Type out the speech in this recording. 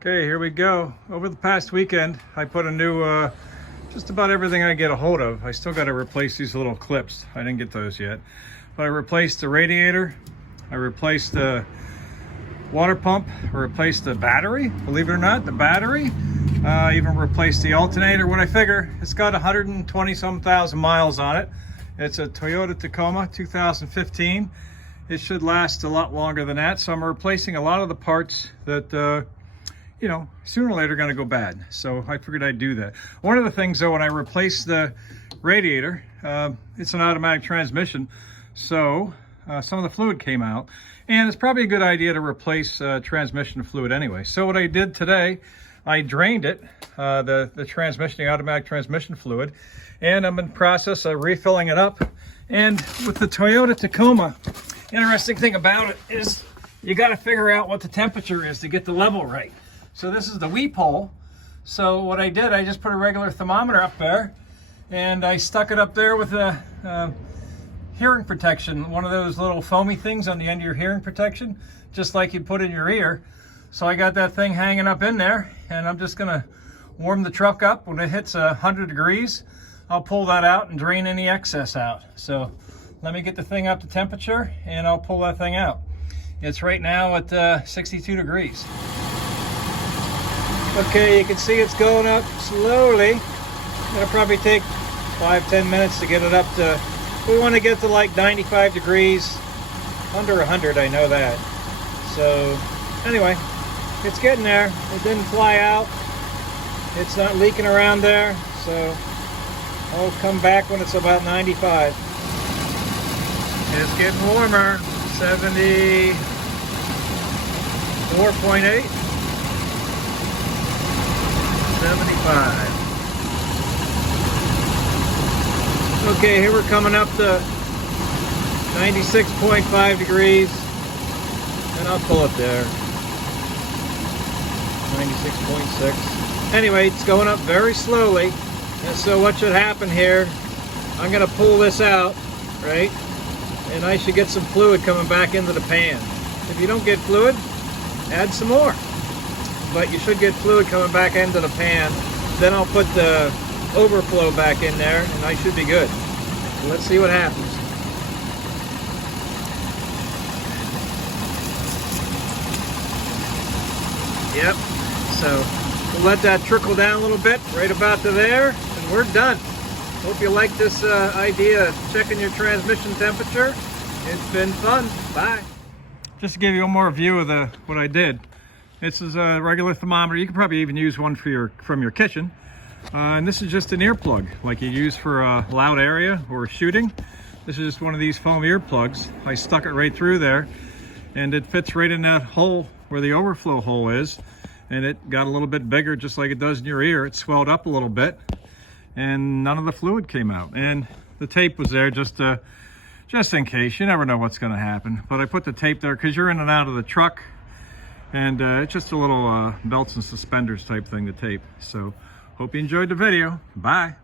Okay, here we go. Over the past weekend, I put a new, just about everything I get a hold of. I still got to replace these little clips. I didn't get those yet. But I replaced the radiator. I replaced the water pump. I replaced the battery. Believe it or not, the battery. Even replaced the alternator. When I figure, it's got 120-some thousand miles on it. It's a Toyota Tacoma 2015. It should last a lot longer than that. So I'm replacing a lot of the parts that you know, sooner or later going to go bad. So I figured I'd do that. One of the things though, when I replaced the radiator, it's an automatic transmission. So some of the fluid came out, and it's probably a good idea to replace transmission fluid anyway. So what I did today, I drained it, the transmission, the automatic transmission fluid, and I'm in the process of refilling it up. And with the Toyota Tacoma, interesting thing about it is you got to figure out what the temperature is to get the level right. So this is the weep hole. So what I did, I just put a regular thermometer up there, and I stuck it up there with a hearing protection, one of those little foamy things on the end of your hearing protection, just like you put in your ear. So I got that thing hanging up in there, and I'm just gonna warm the truck up. When it hits 100 degrees, I'll pull that out and drain any excess out. So let me get the thing up to temperature, and I'll pull that thing out. It's right now at 62 degrees. Okay, you can see it's going up slowly. It'll probably take 5-10 minutes to get it up to, we want to get to like 95 degrees, under 100, I know that. So anyway, it's getting there. It didn't fly out. It's not leaking around there, so I'll come back when it's about 95. It's getting warmer, 74.8. 75. Okay, here we're coming up to 96.5 degrees, and I'll pull it there. 96.6. Anyway, it's going up very slowly, and so what should happen here, I'm going to pull this out, right, and I should get some fluid coming back into the pan. If you don't get fluid, add some more. But you should get fluid coming back into the pan. Then I'll put the overflow back in there, and I should be good. So let's see what happens. Yep, so we'll let that trickle down a little bit, right about to there, and we're done. Hope you like this idea of checking your transmission temperature. It's been fun. Bye. Just to give you one more view of what I did. This is a regular thermometer. You can probably even use one for from your kitchen. And this is just an earplug, like you use for a loud area or shooting. This is just one of these foam earplugs. I stuck it right through there, and it fits right in that hole where the overflow hole is. And it got a little bit bigger, just like it does in your ear. It swelled up a little bit, and none of the fluid came out. And the tape was there just in case. You never know what's going to happen. But I put the tape there because you're in and out of the truck. And it's just a little belts and suspenders type thing to tape. So hope you enjoyed the video. Bye.